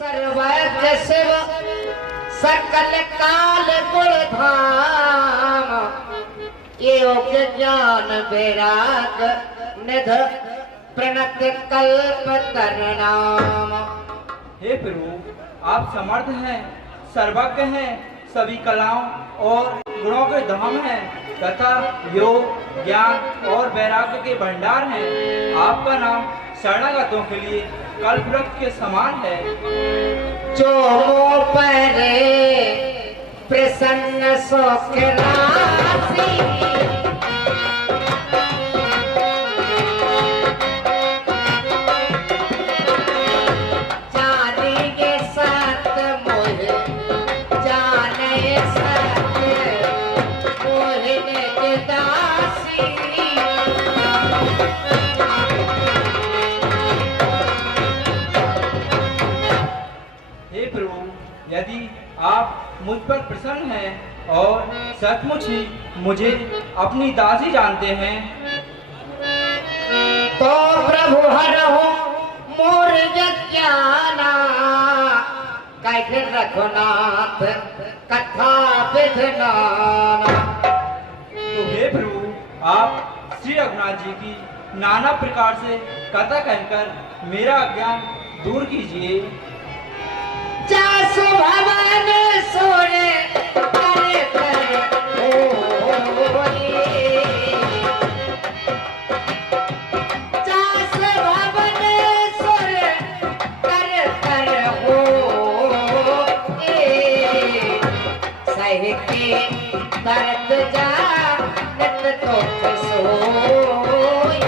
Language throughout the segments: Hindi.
सर्वज्ञ शिव सकल काल गुण धाम, योग ज्ञान वैराग निध प्रणत कल्प तरनाम। हे प्रभु, आप समर्थ हैं, सर्वज्ञ हैं, सभी कलाओं और गुणों के धाम हैं तथा योग ज्ञान और वैराग्य के भंडार हैं। आपका नाम शरणागतों के लिए कल्पवृक्ष के समान है। जो मोह परे प्रसन्न शोक राशि, जानेंगे सत्य मोह, जाने सत्य मोहने के दासी। हे प्रभु, यदि आप मुझ पर प्रसन्न हैं और सचमुच ही मुझे अपनी दासी जानते हैं तो प्रभु हरहु मोर ज्ञाना, कैसे रघुनाथ कथा विधनाना। तो हे प्रभु, आप श्री रघुनाथ जी की नाना प्रकार से कथा कहकर मेरा अज्ञान दूर कीजिए। जासु भवन सोने करे करे होए, जासु भवन सोने करे करे होए, सह के दर्द जा नत तो सोई।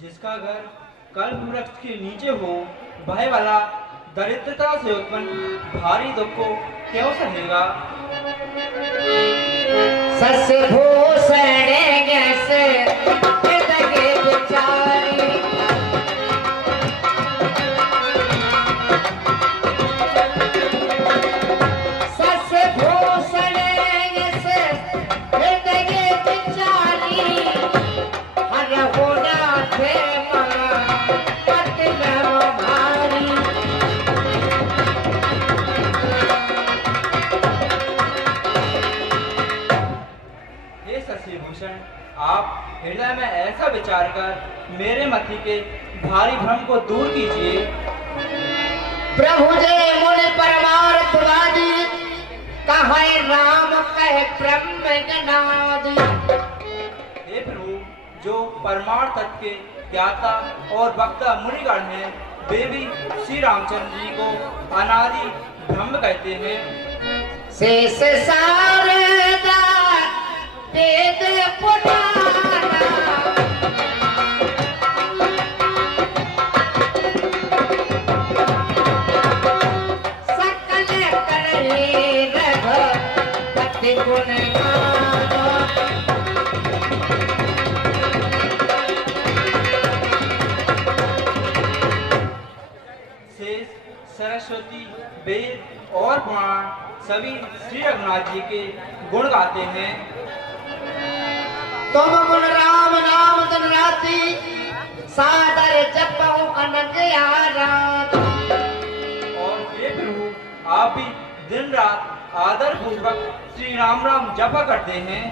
जिसका घर कल्प वृक्ष के नीचे हो, भय वाला दरिद्रता से उत्पन्न भारी दुख को क्यों सहेगा। सस भूषण जैसे हृदय विचारी, सस भूषण जैसे हृदय विचारी, हर होना थे पटन भारी। हे शशि भूषण, आप हृदय में ऐसा विचार कर मेरे मति के भारी भ्रम को दूर कीजिए। प्रभु जय मुनि परमार्थवादी, कहे राम कहे ब्रह्म ज्ञानादि। हे प्रभु, जो परमार्थ तत्व के ज्ञाता और वक्ता मुनिगण हैं, वे भी श्री रामचंद्र जी को अनादि ब्रह्म कहते हैं। शेष शारदा वेद पुराना, सकल करे रघुपति गुण गाना। शेष सरस्वती वेद और पुराण सभी श्री रघुनाथ जी के गुण गाते हैं। तुम मुन राम नाम दिन राति, सादर जपऊ अनंत आरात। और हे प्रभु, आप भी दिन रात आदर पूर्वक श्री राम राम जपा करते हैं।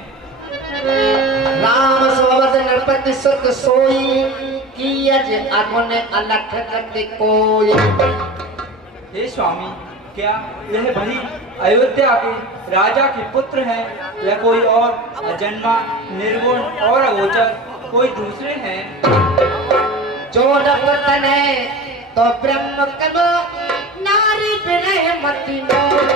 राम सोवत नरपति सुख सोई, कीअज अगुन अलख गति कोई। हे स्वामी, क्या यह वही अयोध्या के राजा के पुत्र हैं या कोई और अजन्मा निर्गुण और अगोचर कोई दूसरे हैं। जो नपतन है तो ब्रह्म कलो, नारी विरह मति मोर।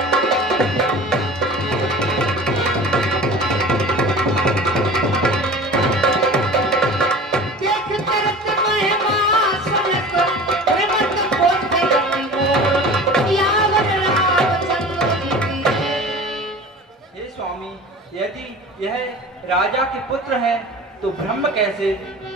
देख तरत महिमा सुनत, प्रेमत कोट गति मोर, यावन रामचंद्र जी की। हे स्वामी, यदि यह राजा के पुत्र हैं तो ब्रह्म कैसे,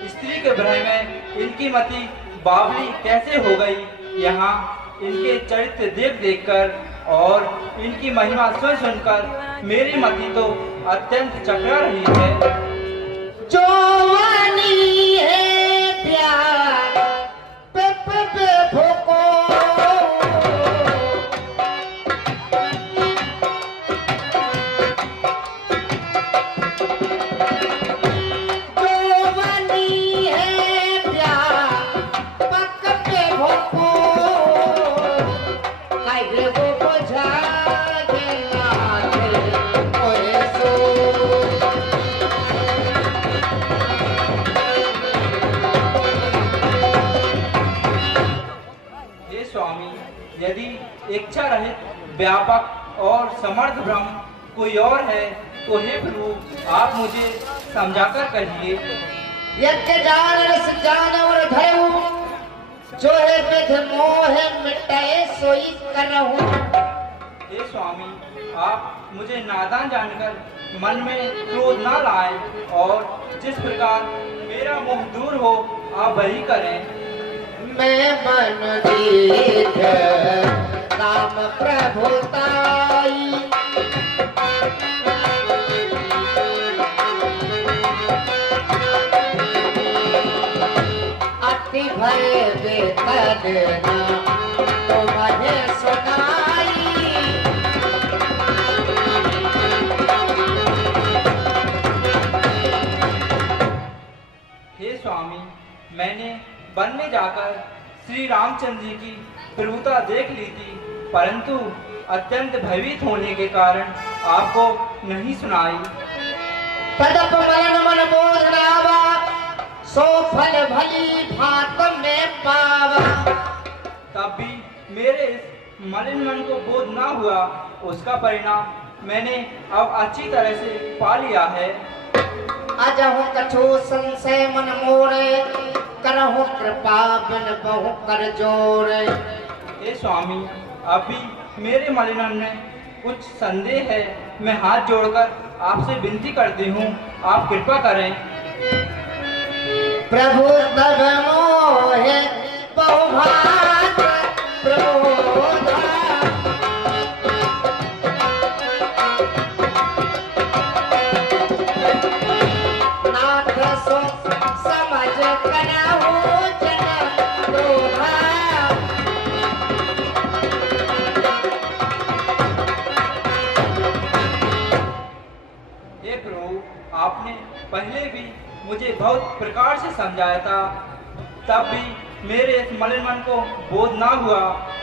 स्त्री के भ्रम में इनकी मति बावली कैसे हो गई। यहाँ इनके चरित्र देख देखकर और इनकी महिमा सुन सुनकर मेरी मति तो अत्यंत चकरा रही है। जवानी है प्यार पे भोको, जवानी है प्यार पक पे भोको, काहे वो बुझा देला ओए सो। स्वामी, यदि इच्छा रहित व्यापक और समर्थ ब्रह्म कोई और है तो हे प्रभु आप मुझे समझाकर कहिए। यज्ञ जान रस जान और धरऊ, जो है विध मोह मिटाए सोई करहूं। हे स्वामी, आप मुझे नादान जानकर मन में क्रोध ना लाए और जिस प्रकार मेरा मोह दूर हो आप वही करें। मैं मन दीठ नाम प्रभुताई, अति भय वेदना तुम्हें सुनाई। हे स्वामी, मैंने वन में जाकर श्री रामचंद्र जी की प्रभुता देख ली थी, परंतु अत्यंत भयभीत होने के कारण आपको नहीं सुनाई। तदप मरण मन बोधनावा, सो फल भली भात में पावा। तब भी मेरे इस मलिन मन को बोध ना हुआ, उसका परिणाम मैंने अब अच्छी तरह से पा लिया है। अजहु कछु संशय मन मोरे, करहु कृपा बिन बहु कर जोरे। हे स्वामी, अभी मेरे मलिन मन में कुछ संदेह है, मैं हाथ जोड़कर आपसे विनती करती हूँ, आप कृपा करें। प्रभु तब मोहे बहुभात प्रबोधा, नाथ सो समझ करहु जन क्रोधा। हे प्रभु, आपने पहले भी मुझे बहुत प्रकार से समझाया था, तब भी मेरे इस मलिन मन को बोध ना हुआ।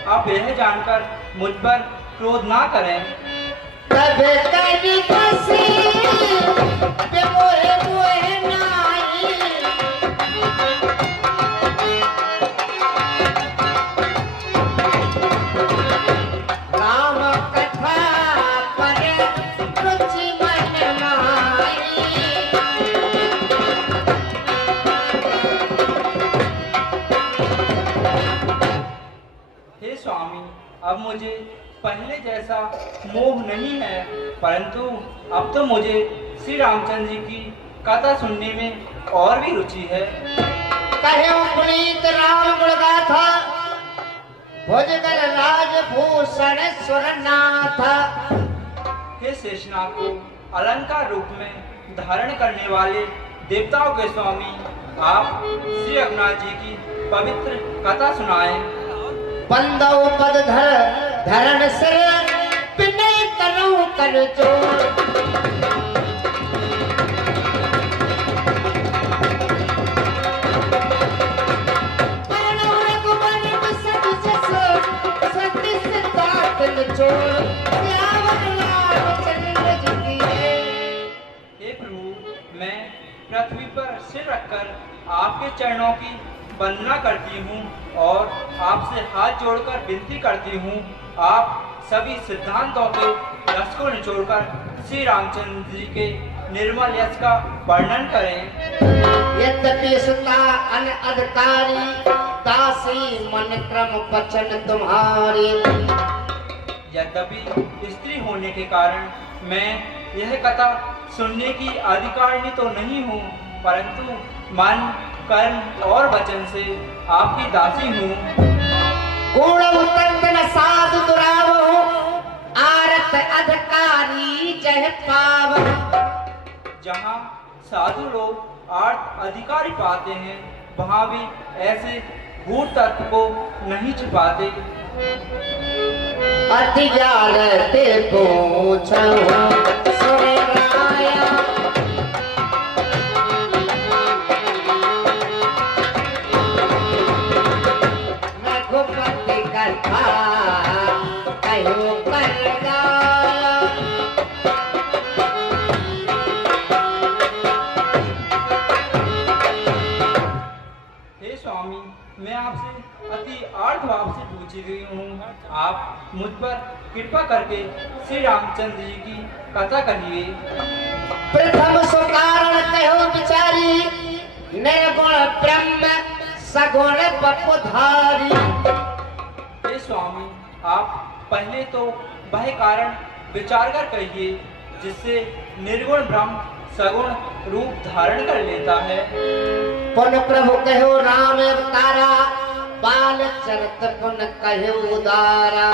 आप यह जानकर मुझ पर क्रोध ना करें। तब कभी फंसी मोहे मोहे नाई, राम कथा पर रुचि मन माई। हे स्वामी, अब मुझे पहले जैसा मोह नहीं है, परंतु अब तो मुझे श्री रामचंद्र जी की कथा सुनने में और भी रुचि है। कहे पुनीत राम गुण गाथा, भुजगल राजभूषण सुरनाथ। हे शेषनाग को अलंकार रूप में धारण करने वाले देवताओं के स्वामी, आप श्री रघुनाथ जी की पवित्र कथा सुनाएं। बंदो पद धरण सिर, विनय करूं कर जोर। परणो रघुबर सत जस, सत सिद्धार्थ निचोड़। सियावर रामचंद्र जी की जय। हे प्रभु, मैं पृथ्वी पर सिर रखकर आपके चरणों की वंदना करती हूँ और आपसे हाथ जोड़कर विनती करती हूँ, आप सभी सिद्धांतों के रस को निचोड़कर श्री रामचंद्र जी के निर्मल यश का वर्णन करें। यद्यपि सुता अन अधिकारी, दासी मन क्रम वचन तुम्हारी। यद्यपि स्त्री होने के कारण मैं यह कथा सुनने की अधिकारिणी तो नहीं हूँ, परंतु मन कर्म और वचन से आपकी दासी हूँ। गुण उत्तम साधु दुरावो, आर्त अधिकारी जह पाव। जहाँ साधु लोग आर्थ अधिकारी पाते हैं, वहाँ भी ऐसे गूढ़ तत्व को नहीं छिपाते। अति जालते पूछो सुन राया। रघुपति कथा कहो कर गाया। हे स्वामी, मैं आपसे अति आर्थ भाव से पूछी गई हूँ। आप मुझ पर कृपा करके श्री रामचंद्र जी की कथा कहिए। प्रथम सो कारण कहो बिचारी, निर्गुण ब्रह्म सगुण बपुधारी। हे स्वामी, आप पहले तो वह कारण विचार कर कहिए जिससे निर्गुण ब्रह्म सगुण रूप धारण कर लेता है। पुन प्रभु कहो राम अवतारा, बाल चरित पुन कहो उदारा।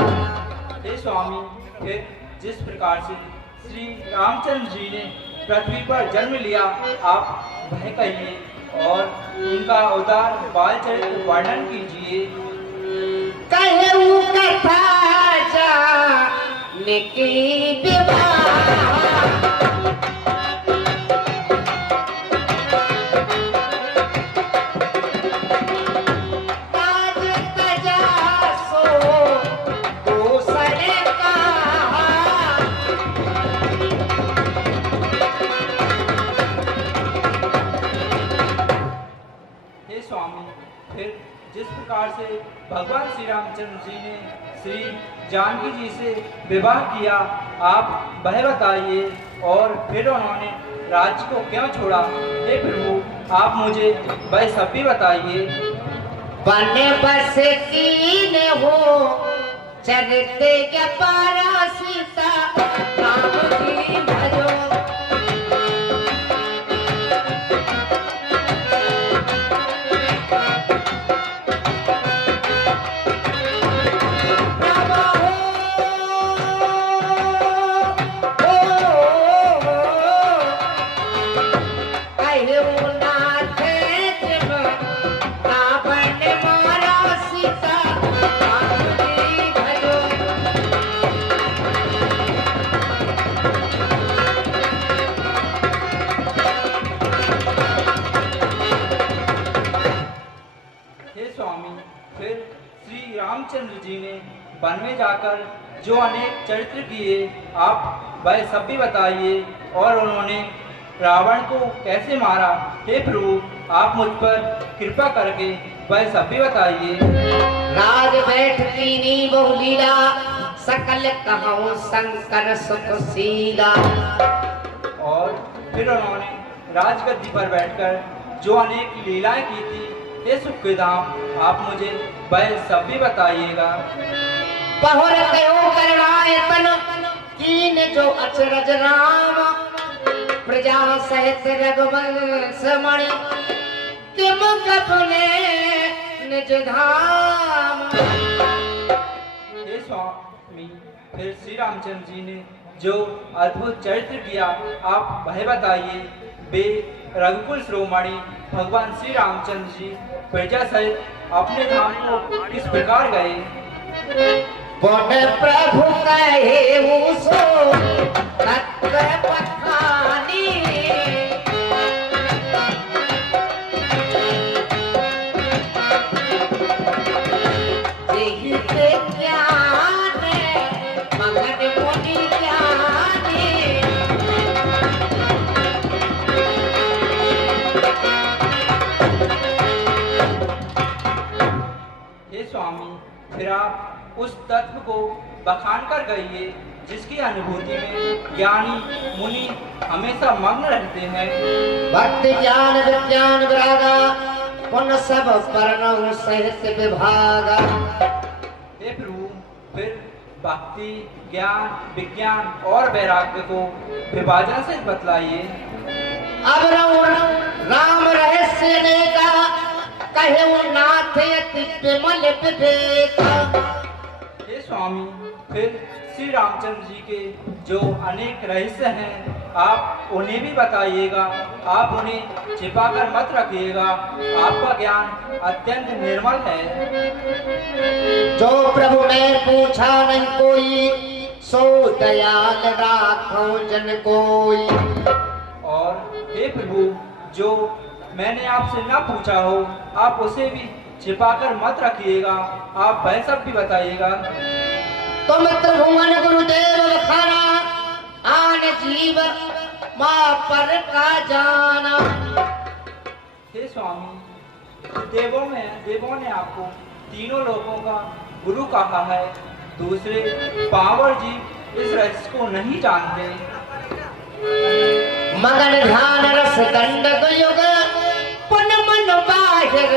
हे स्वामी, फिर जिस प्रकार से श्री रामचंद्र जी ने पृथ्वी पर जन्म लिया, आप वह कहिए और उनका उदार बाल चरित्र वर्णन कीजिए। कहू कथा जाने की विवाह। फिर जिस प्रकार से भगवान श्री रामचंद्र जी ने श्री जानकी जी से विवाह किया, आप वह बताइए। और फिर उन्होंने राज्य को क्यों छोड़ा? हे प्रभु, आप मुझे वह सब भी बताइए। बन बस कीन हो चरते के पारा सीता, राम की भजो। रामचंद्र जी ने वन में जाकर जो अनेक चरित्र किए, आप वह सब भी बताइए। और उन्होंने रावण को कैसे मारा? हे प्रभु, आप मुझ पर कृपा करके वह सब भी बताइए। राज बैठ कीनी बहुलीला, सकल कहूँ शंकर सुखशीला। और फिर उन्होंने राजगद्दी पर बैठकर जो अनेक लीलाएं की थी, हे सुख के धाम, आप मुझे वह सब भी बताइएगा। बहुर कहो करुणायतन कीन जो अचरज राम, प्रजा सहित रघुवंश मणि किम कपने निज धाम। हे स्वामी, फिर श्री रामचंद्र जी ने जो अद्भुत चरित्र किया, आप वह बताइए। वे रघुकुल शिरोमणि भगवान श्री रामचंद्र जी प्रजा सहित अपने धाम को किस प्रकार गए? प्रभु कहे सो तत्व पठानी, ज्ञान मगन मुनि ज्ञानी। हे स्वामी, फिर आप उस तत्व को बखान कर कहिए जिसकी अनुभूति में ज्ञानी मुनि हमेशा मग्न रहते हैं। भक्ति ज्ञान विज्ञान विरागा, पुन सब वर्णों सहित विभागा। हे प्रभु, फिर भक्ति ज्ञान विज्ञान और वैराग्य को विभाजन से बतलाइए। अब राम रहस्य ने कहा, कहे नाथ अति विमल विवेक। हे स्वामी, फिर श्री श्री रामचंद्र जी के जो अनेक रहस्य हैं आप उन्हें भी बताइएगा। आप उन्हें छिपाकर मत रखिएगा। आपका ज्ञान अत्यंत निर्मल है। जो प्रभु ने पूछा नहीं कोई, सो दयाल राखो जन कोई। और हे प्रभु, जो मैंने आपसे न पूछा हो आप उसे भी छिपाकर मत रखिएगा। आप वह सब भी बताइएगा। तुम त्रिभुवन गुरुदेव बखाना, आन जीव माँ पर का जाना। हे स्वामी, देवों ने आपको तीनों लोगों का गुरु कहा है। दूसरे पावर जी इस रहस्य को नहीं जानते। मगन ध्यान रस दंड युग पुन मन बाहिर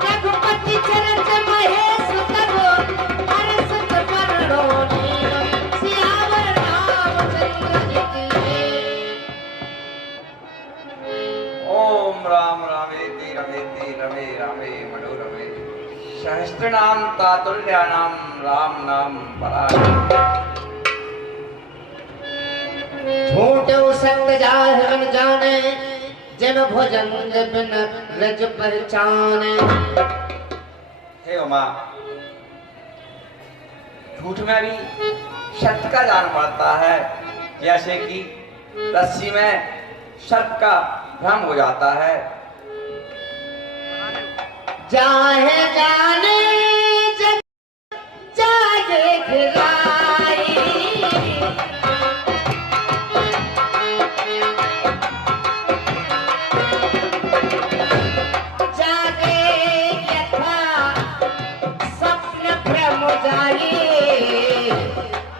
रघुपति चरत महेश तब हर्ष परलो सियावर रामचंद्र जी। ओम राम रामेति रमेति रमे रामे मनोरमे सहस्त्रनाम तातुल्यानाम राम नाम परायण। झूठ संग जाहन जाने, जिन भोजन बिन रज पहचाने। हे उमा, झूठ में भी सत्य का जान पड़ता है। जैसे कि रस्सी में सर्प का भ्रम हो जाता है। जाहे जाने जग जागे घिराई, जागे यथा स्वप्न भ्रम जाई।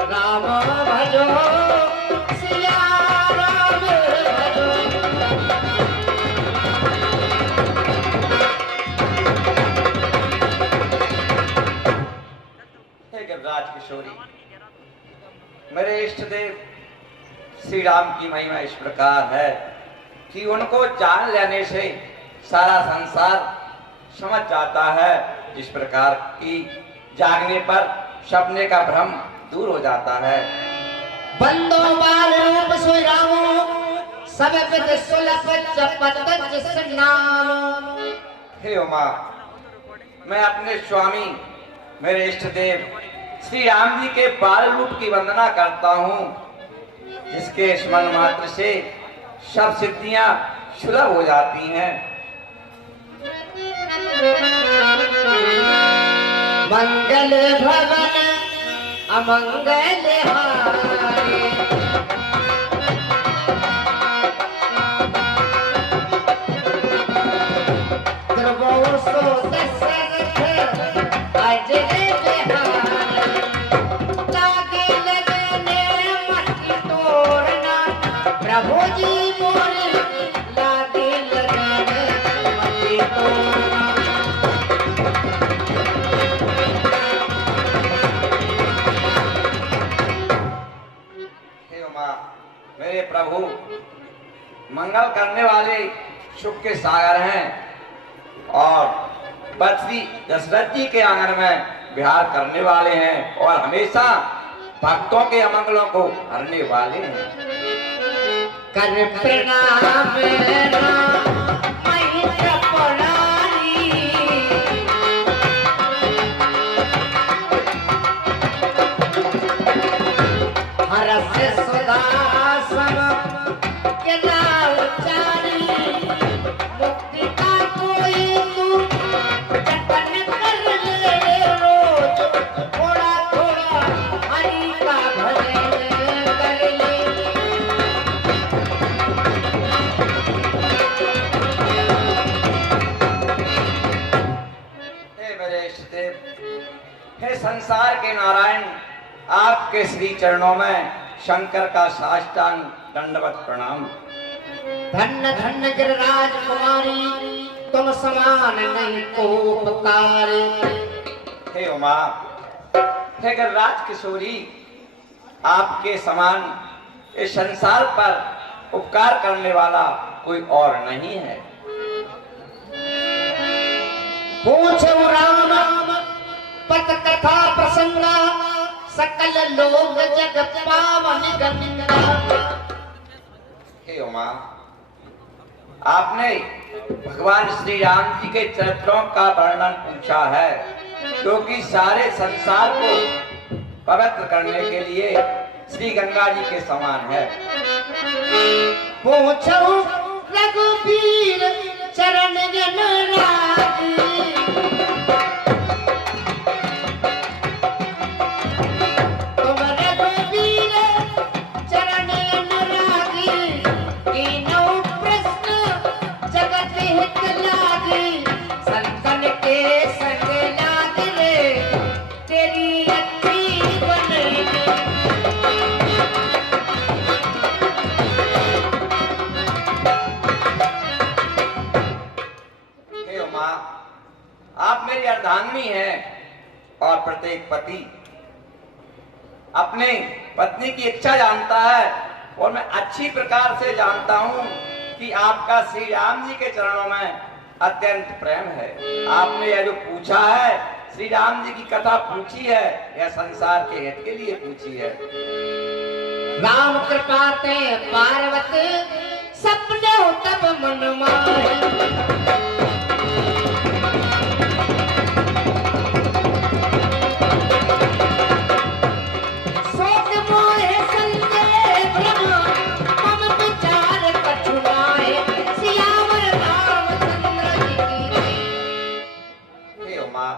राम भजो सिया राम भजो। गिरिराज किशोरी, मेरे इष्ट देव श्री राम की महिमा इस प्रकार है कि उनको जान लेने से सारा संसार समझ जाता है। जिस प्रकार की जागने पर सपने का भ्रम दूर हो जाता है। बंदो बाल रूप सोई रामो, सब विद सुलभ जपत जिस नाम। हे उमा, मैं अपने स्वामी मेरे इष्ट देव श्री राम जी के बाल रूप की वंदना करता हूँ, जिसके स्मरण मात्र से सब सिद्धियां सुलभ हो जाती हैं। मंगल भवन अमंगल हारे, ध्रुवो सो दशरथ अजय बिहारी। लागे लगने मटकी तोड़ना, प्रभु जी मोरे लागे लगने मटकी तोड़ना। हे उमा, मेरे प्रभु मंगल करने वाले सुख के सागर हैं और बद्री दशरथ जी के आंगन में विहार करने वाले हैं और हमेशा भक्तों के अमंगलों को हरने वाले हैं। कर प्रणाम महित्र पुरारी, हरस सुदासन के लाल चारी। मुक्ति का कोई तू जतन कर ले रोज, थोड़ा थोड़ा हरि का भजन कर ले। हे मेरे इष्ट देव, हे संसार के नारायण, आपके श्री चरणों में शंकर का साष्टांग दंडवत प्रणाम। धन्य धन्य गिरिराज कुमारी, तुम समान नहीं को पुकारे। हे उमा, हे गिरिराज किशोरी, आपके समान इस संसार पर उपकार करने वाला कोई और नहीं है। पूछो राम पत कथा प्रसंगा सकल लोग जग पावन गंगा। हे उमा, आपने भगवान श्री राम जी के चरित्रों का वर्णन पूछा है, क्योंकि सारे संसार को पवित्र करने के लिए श्री गंगा जी के समान है। पूछो रघुवीर चरण जन राजी, तुम रघुवीर चरण जन राजी, तीनों प्रश्न जगत हित लागी, संतन के संग लाग रे तेरी अच्छी बनेगी। हे उमा, आप मेरी अर्धांगिनी हैं और प्रत्येक पति अपने पत्नी की इच्छा जानता है, और मैं अच्छी प्रकार से जानता हूं कि आपका श्री राम जी के चरणों में अत्यंत प्रेम है। आपने यह जो पूछा है, श्री राम जी की कथा पूछी है, यह संसार के हित के लिए पूछी है। राम कृपा ते पार्वती सपने हो तब मन माहे, सोच मोहे संदेह भ्रम मम विचार कछुनाए, सियावर रामचंद्र जी की। हे उमा,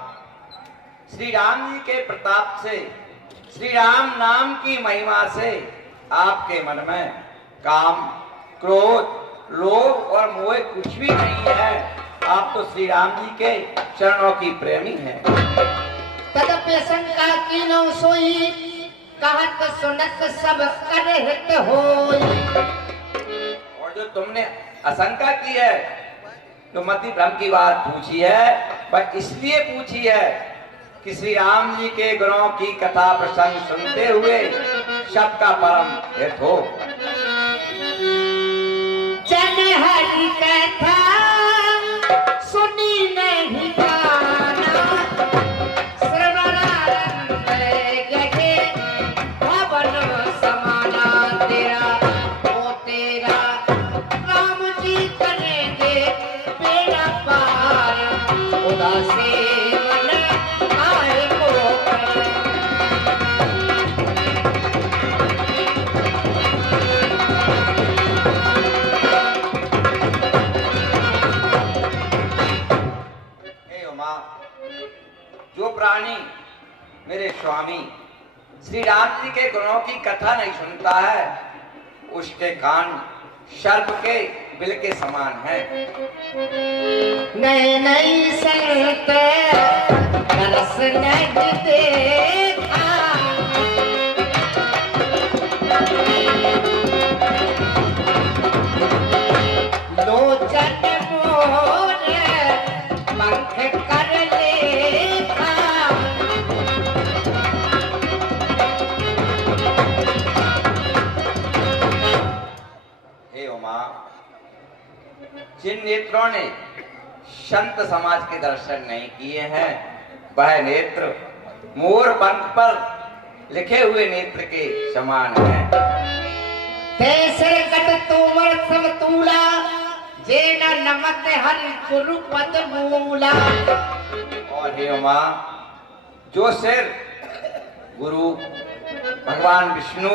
श्री राम जी के प्रताप से, श्री राम नाम की महिमा से आपके मन में काम, क्रोध, लोभ और मोह कुछ भी नहीं है। आप तो श्री राम जी के चरणों की प्रेमी हैं। तदप्य शंका कीनो सोई, कहत सुनत सब कर हित होई। और जो तुमने आशंका की है, जो मति भ्रम की बात पूछी है, वह इसलिए पूछी है कि श्री राम जी के गुणों की कथा प्रसंग सुनते हुए सबका परम हित हो। जन हरि कथा सुनी नहीं जाना, श्रवणानंद गहे भवन समाना, तेरा ओ तेरा राम जी करेंगे बेड़ा पार, उदासी मन आए को करे। हे उमा, जो प्राणी मेरे स्वामी श्री राम जी के गुणों की कथा नहीं सुनता है, उसके कान सर्प के बिल के समान है। नई नई संत रस नहीं देखा, लोचन मोर पंख कर लेखा, हे उमा, जिन नेत्रों ने संत समाज के दर्शन नहीं किए हैं, वह नेत्र मोर पंख पर लिखे हुए नेत्र के समान है। तैसे कट तोमर सब तूला, जे न नमत हरि गुरु पद मूला। और हे उमा, जो सिर गुरु भगवान विष्णु,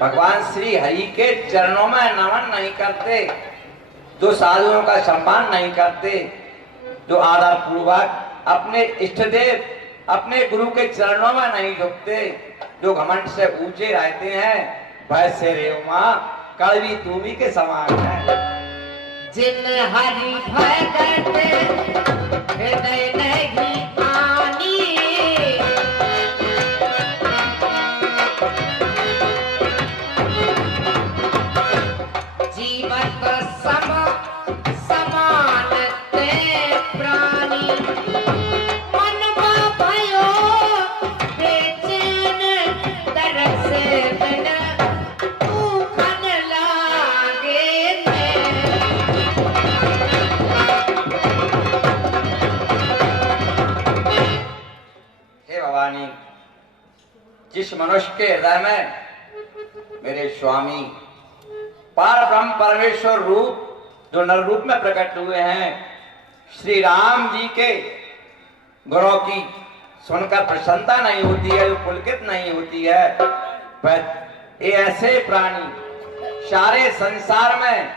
भगवान श्री हरि के चरणों में नमन नहीं करते, जो साधुओं का सम्मान नहीं करते, जो आदर पूर्वक अपने इष्ट देव, अपने गुरु के चरणों में नहीं झुकते, जो घमंड से ऊंचे रहते हैं, वह सिर हे उमा कड़वी तूबी के समान है। जिन हरि भगत हृदय नहीं आनी, जीवत सम समान ते प्राणी, मनवा भयो बेचैन तरस बिन तूफान लागे ने। जिस मनुष्य के हृदय में मेरे स्वामी पार ब्रह्म परमेश्वर रूप जो नर रूप में प्रकट हुए हैं, श्री राम जी के गुणों की सुनकर प्रसन्नता नहीं होती है, जो पुलकित नहीं होती है, वह ये ऐसे प्राणी सारे संसार में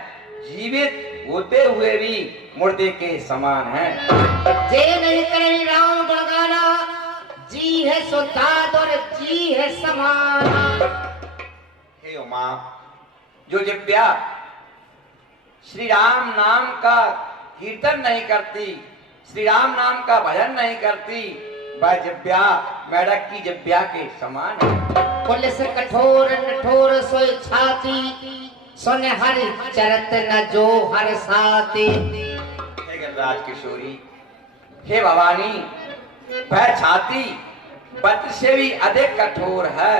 जीवित होते हुए भी मुर्दे के समान हैं। जे नहीं करे राम गुणगाना, जी है सो दाद और जी है समान। हे उमा, जो जिव्या श्री राम नाम का कीर्तन नहीं करती, श्री राम नाम का भजन नहीं करती, वह जिव्या मेढक की जिव्या के समान है। पुलिस कठोर नठोर सोई छाती, सुन हर चरत न जो हर साथी। हे गजराज किशोरी, हे भवानी, वह छाती वज्र से भी अधिक कठोर है,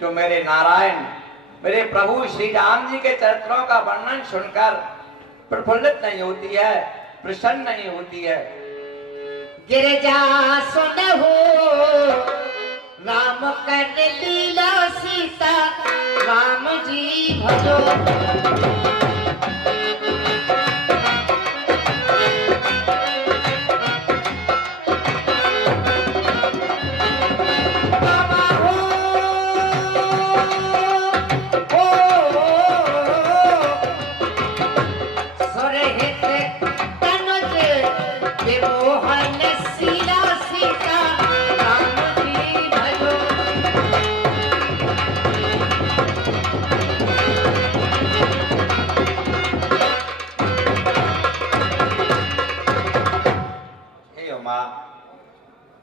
जो मेरे नारायण मेरे प्रभु श्री राम जी के चरित्रों का वर्णन सुनकर प्रफुल्लित नहीं होती है, प्रसन्न नहीं होती है। गिरजा सुन हो राम कर लीला सीता, राम जी भजो।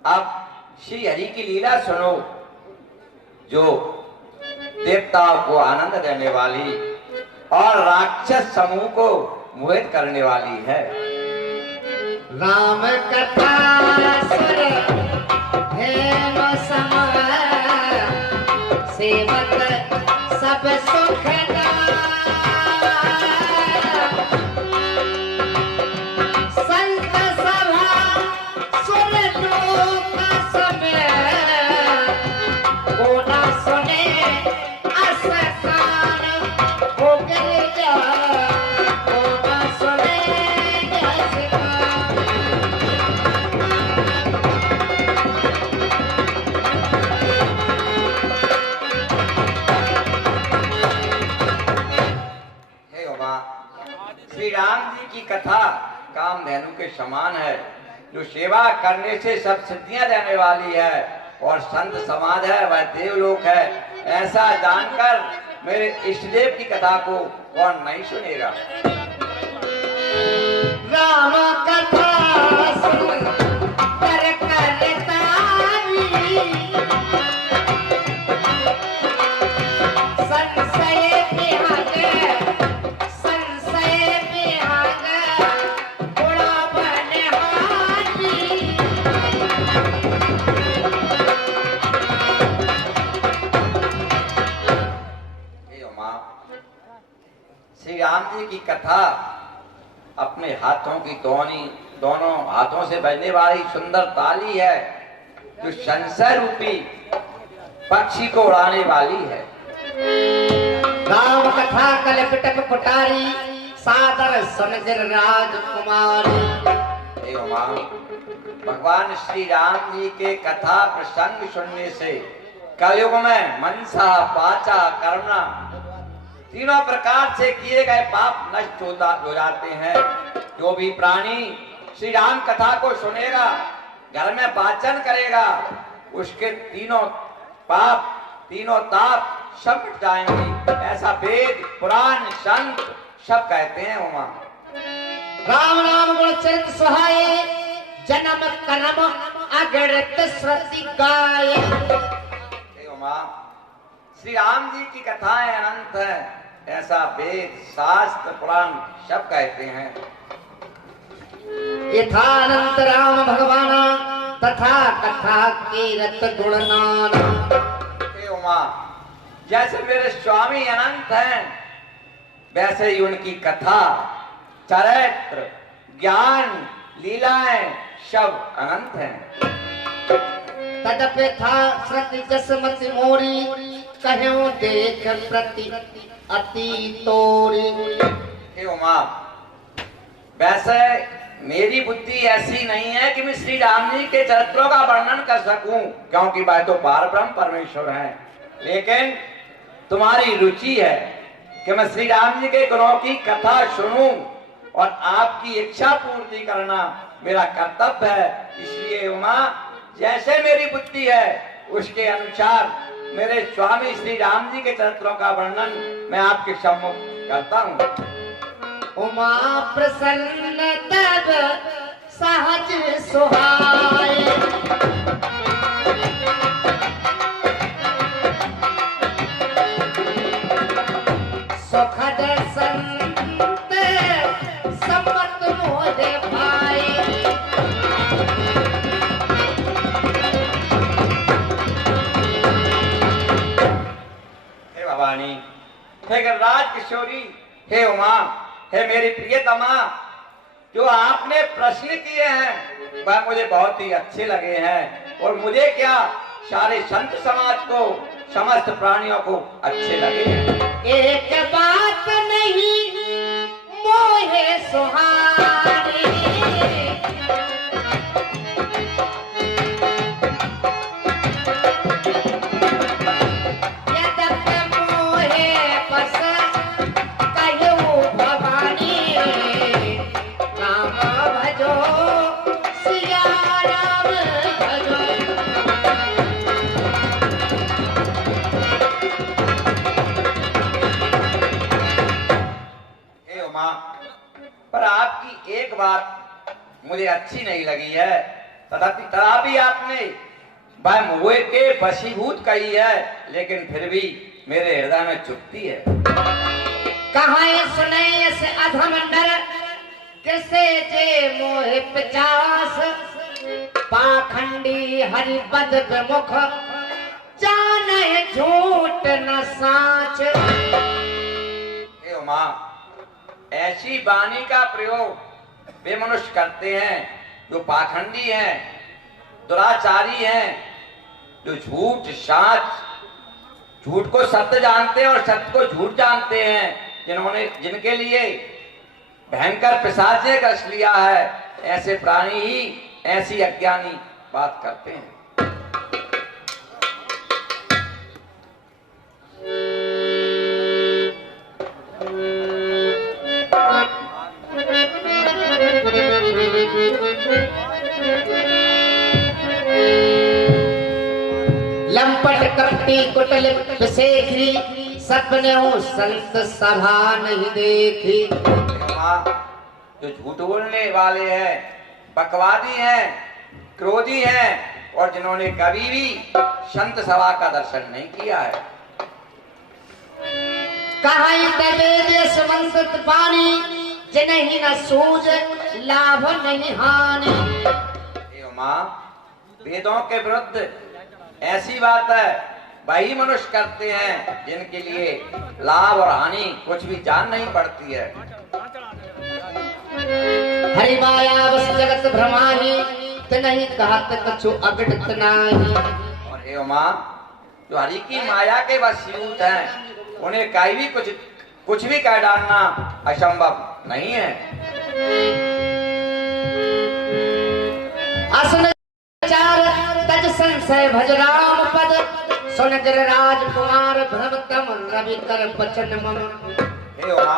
अब श्री हरि की लीला सुनो, जो देवताओं को आनंद देने वाली और राक्षस समूह को मोहित करने वाली है। राम कथा सुर हेम सम, सेवक सब सुख कथा कामधेनु के समान है, जो सेवा करने से सब सिद्धियां देने वाली है, और संत समाज है वह देवलोक है। ऐसा जानकर मेरे इष्टदेव की कथा को कौन नहीं सुनेगा। राम कथा सुन कर करतारी, संशय बिहागे श्री राम जी की कथा अपने हाथों की दोनों हाथों से बजने वाली सुंदर ताली है, जो संशय रूपी पक्षी को उड़ाने वाली है। राम कथा कल पिटक कुटारी, सादर सुनजर राजकुमारी। हे उमा, भगवान श्री राम जी के कथा प्रसंग सुनने से कलयुग में मनसा वाचा कर्मणा तीनों प्रकार से किए गए पाप नष्ट हो जाते हैं। जो भी प्राणी श्री राम कथा को सुनेगा, घर में वाचन करेगा, उसके तीनों पाप तीनों ताप सब मिट जाएंगे, ऐसा वेद पुराण संत सब कहते हैं। उमा, राम नाम गुण चरित सुहाए, जन्म कर्म अगणित श्रुति गाए। उमा, श्री राम जी की कथाएं अनंत है, ऐसा वेद शास्त्र पुराण सब कहते हैं। यथानंत राम भगवाना, तथा कथा कीरत गुणनान। हे उमा, जैसे मेरे स्वामी अनंत हैं, वैसे ही उनकी कथा चरित्र ज्ञान लीलाएं सब अनंत हैं। तदपे था श्रुति जसमति मोरी कहो देख प्रति अति तोरी। हे उमा, वैसे मेरी बुद्धि ऐसी नहीं है कि मैं श्री राम जी के चरित्रों का वर्णन कर सकूं, क्योंकि वह तो पार ब्रह्म परमेश्वर है। लेकिन तुम्हारी रुचि है कि मैं श्री राम जी के गुणों की कथा सुनूं और आपकी इच्छा पूर्ति करना मेरा कर्तव्य है। इसलिए उमा, जैसे मेरी बुद्धि है उसके अनुसार मेरे स्वामी श्री राम जी के चरित्रों का वर्णन मैं आपके सम्मुख करता हूँ। उमा प्रसन्न तब सहज सुहाए, सुखद संत सम्मत मोहे पाए। हे भवानी, हे गिरिराज किशोरी, हे उमा, हे मेरी प्रियतमा, जो आपने प्रश्न किए हैं वह मुझे बहुत ही अच्छे लगे हैं, और मुझे क्या सारे संत समाज को, समस्त प्राणियों को अच्छे लगे हैं। एक बात नहीं मोहे सुहानी, यद्यपि मोहे बस कहो भवानी, राम भजो सिया राम भजो। हे उमा, पर आपकी एक बात मुझे अच्छी नहीं लगी है, तथापि आपने वह मोह के वशीभूत कही है, लेकिन फिर भी मेरे हृदय में चुभती है। कहां सुने से अधम नर किसे जे मोह पिचास, पाखंडी हरिपद मुख जाने झूठ न साच। हे उमा, ऐसी वाणी का प्रयोग वे मनुष्य करते हैं जो पाखंडी हैं, दुराचारी हैं, जो झूठ साच, झूठ को सत्य जानते हैं और सत्य को झूठ जानते हैं, जिनके लिए भयंकर पिशाच ने कष्ट लिया है। ऐसे प्राणी ही ऐसी अज्ञानी बात करते हैं। लंपट कपटी कुटल विशेखी, सपने संत सभा नहीं देखी। जो झूठ बोलने वाले हैं, बकवादी हैं, क्रोधी हैं, और जिन्होंने कभी भी संत सभा का दर्शन नहीं किया है। कहां देश मंत्र पानी, जिन्हें न सूझ लाभ नहीं हानि। हे उमा, वेदों के विरुद्ध ऐसी बात है वही मनुष्य करते हैं जिनके लिए लाभ और हानि कुछ भी जान नहीं पड़ती है। हरि माया बस जगत भ्रमाही, नहीं कहत कछु अगड़त नाही। और हे उमा, जो हरि की माया के वशीभूत हैं, उन्हें कहीं भी कुछ भी कह डालना असंभव नहीं है। असन चार तज संशय भज राम पद, सुन गिरिराज कुमार भ्रमतम रवि कर बचन मम। हे उमा,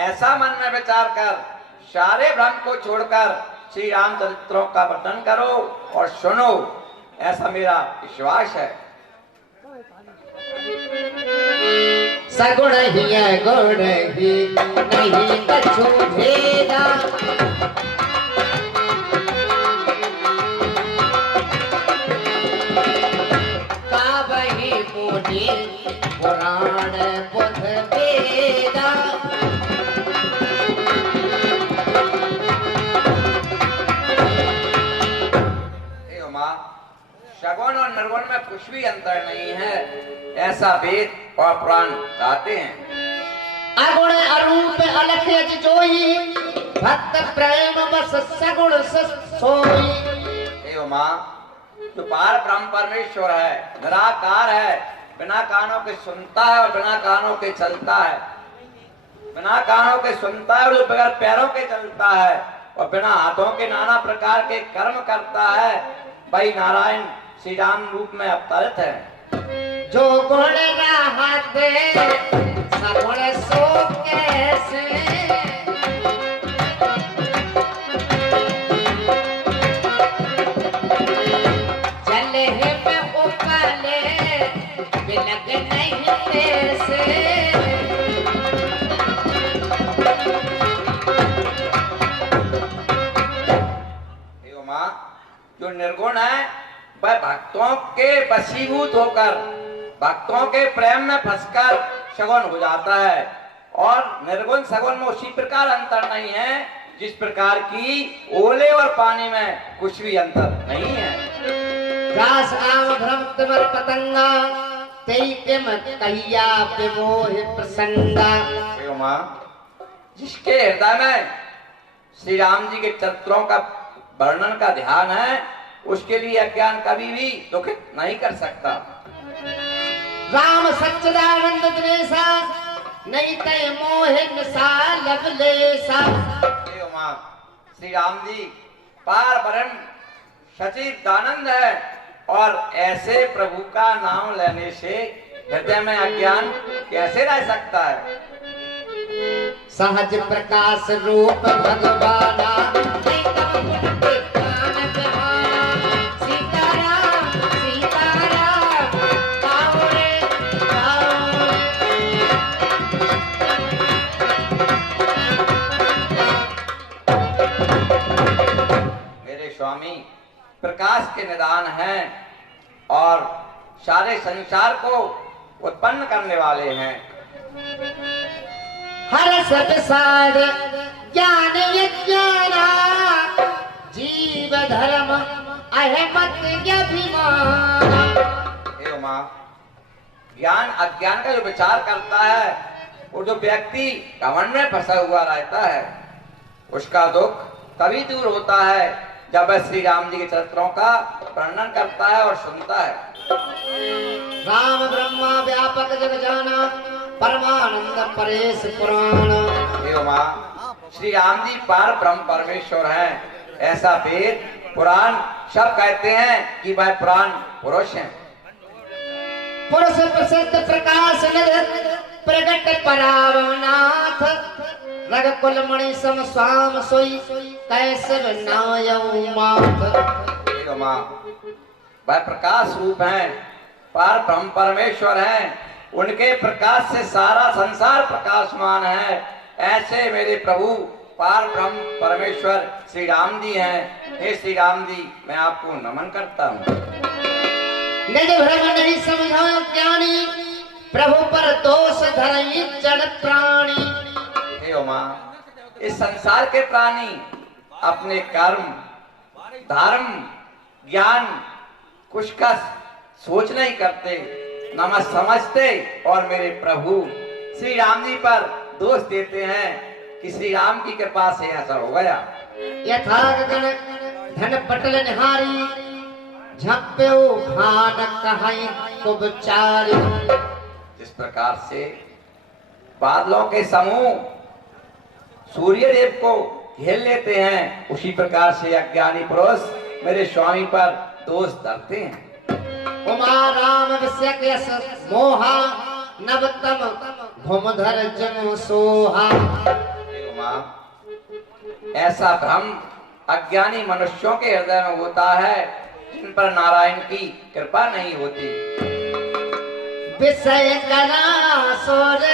ऐसा मन में विचार कर सारे भ्रम को छोड़कर श्री राम चरित्रों का वर्णन करो और सुनो, ऐसा मेरा विश्वास है। सगुण ही गुण ही नहीं कछु भेदा, काबहि मुनि पुराण बुध वेदा। सगुण और निर्गुण में कुछ भी अंतर नहीं है, ऐसा वेद और पुराण कहते हैं। अगुण अरूप अलख अज जोई, भक्त प्रेम बस सगुण सोई। हे उमा, जो पार ब्रह्म परमेश्वर है, निराकार है, बिना कानों के सुनता है और बिना कानों के चलता है, बिना कानों के सुनता है और जो बगैर पैरों के चलता है और बिना हाथों के नाना प्रकार के कर्म करता है, भाई नारायण श्री राम रूप में अवतरित है। जो गुण रहते सगुण सो कैसे, चले में उकाले बिलग नहीं तेसे। जो निर्गुण है वह भक्तों के वशीभूत होकर, भक्तों के प्रेम में फंसकर सगुण हो जाता है, और निर्गुण सगुण में उसी प्रकार अंतर नहीं है जिस प्रकार की ओले और पानी में कुछ भी अंतर नहीं है। दास नाम भ्रम तिमर पतंगा तेई किम कहिया विमोह प्रसंगा। जिसके हृदय में श्री राम जी के चरित्रों का वर्णन का ध्यान है, उसके लिए अज्ञान कभी भी दुखित नहीं कर सकता। राम सच्चिदानंद दिनेशा नहीं तय मोह निशा लवलेशा। श्री राम जी पार ब्रह्म सच्चिदानंद है, और ऐसे प्रभु का नाम लेने से हृदय में अज्ञान कैसे रह सकता है। सहज प्रकाश रूप भगवाना स्वामी प्रकाश के निदान हैं और सारे संसार को उत्पन्न करने वाले हैं। हर संसार ज्ञान विज्ञाना जीव धर्म अहमत अभिमान। ज्ञान अज्ञान का जो विचार करता है, वो जो व्यक्ति घमंड में फंसा हुआ रहता है, उसका दुख तभी दूर होता है जब वह श्री राम जी के चरित्रों का वर्णन करता है और सुनता है। राम ब्रह्मा व्यापक जग जाना परमानंद परेश पुराण। श्री राम जी पार ब्रह्म परमेश्वर हैं, ऐसा वेद पुराण सब कहते हैं कि वह पुराण पुरुष हैं। पुरुष प्रसिद्ध प्रकाश निधन प्रगट परावनाथ रघुकुल मणि सम स्वाम सोई कैसे वह प्रकाश रूप हैं, पार ब्रह्म परमेश्वर हैं, उनके प्रकाश से सारा संसार प्रकाशमान है। ऐसे मेरे प्रभु पार ब्रह्म परमेश्वर श्री राम जी हैं। हे श्री राम जी, मैं आपको नमन करता हूँ। निज भ्रम नहीं समझो ज्ञानी प्रभु पर दोष धरई जड़ प्राणी। हे उमा, इस संसार के प्राणी अपने कर्म धर्म ज्ञान कुछ का सोच नहीं करते, न समझते, और मेरे प्रभु श्री राम जी पर दोष देते हैं कि श्री राम की कृपा से ऐसा हो गया। यथागण धन पटल निहारी झप्प्यो भान कहाई कुबचारी। जिस प्रकार से बादलों के समूह सूर्य देव को घेर लेते हैं, उसी प्रकार से अज्ञानी पुरुष मेरे स्वामी पर दोष धरते हैं। उमा राम विषयक यस मोहा नवतम भूमधर जन सोहा। ऐसा भ्रम अज्ञानी मनुष्यों के हृदय में होता है जिन पर नारायण की कृपा नहीं होती। विषय कला सोर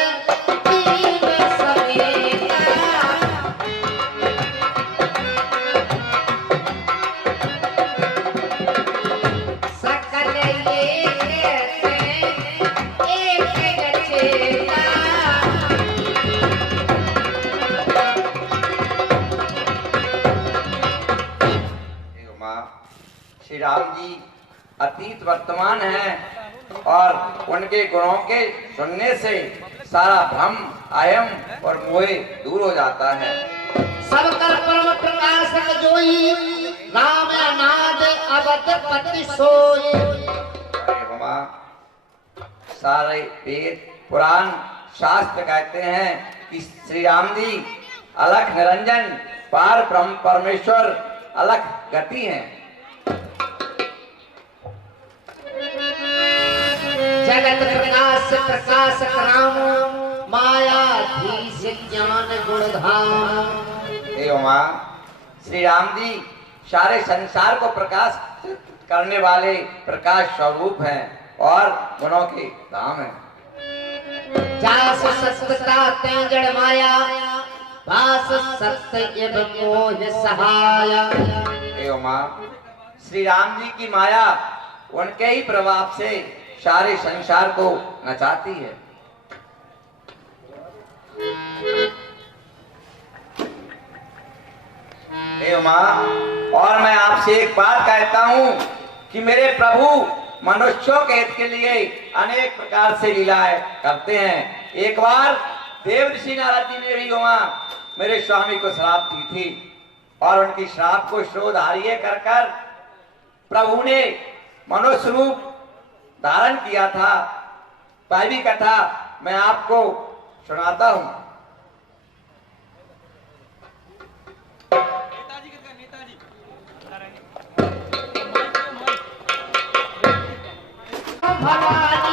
श्री राम जी अतीत वर्तमान है, और उनके गुणों के सुनने से सारा भ्रम अयम और मोह दूर हो जाता है। सब कर परम प्रकाश जोई राम अनाद अवधपति सोई। अरे उमा, सारे वेद पुराण शास्त्र कहते हैं कि श्री राम जी अलख निरंजन पार ब्रह्म परमेश्वर अलख गति हैं। जगत प्रकाश प्रकाश राम मायाधीश ज्ञान गुणधाम। हे उमा, श्री राम जी सारे संसार को प्रकाश करने वाले प्रकाश स्वरूप हैं और गुणों के धाम हैं। जास सत्ता तेजड़ माया पास सत्य एवं मोह सहाया। हे उमा, श्री राम जी की माया उनके ही प्रभाव से सारे संसार को नचाती है। हे उमा, और मैं आपसे एक बात कहता हूं कि मेरे प्रभु मनुष्यों के हित के लिए अनेक प्रकार से लीलाएं करते हैं। एक बार देव ऋषि नारद जी ने भी उमा मेरे स्वामी को श्राप दी थी और उनकी श्राप को श्रोधार्य कर कर प्रभु ने मनुष्य रूप धारण किया था। पहली कथा मैं आपको सुनाता हूं। भगवान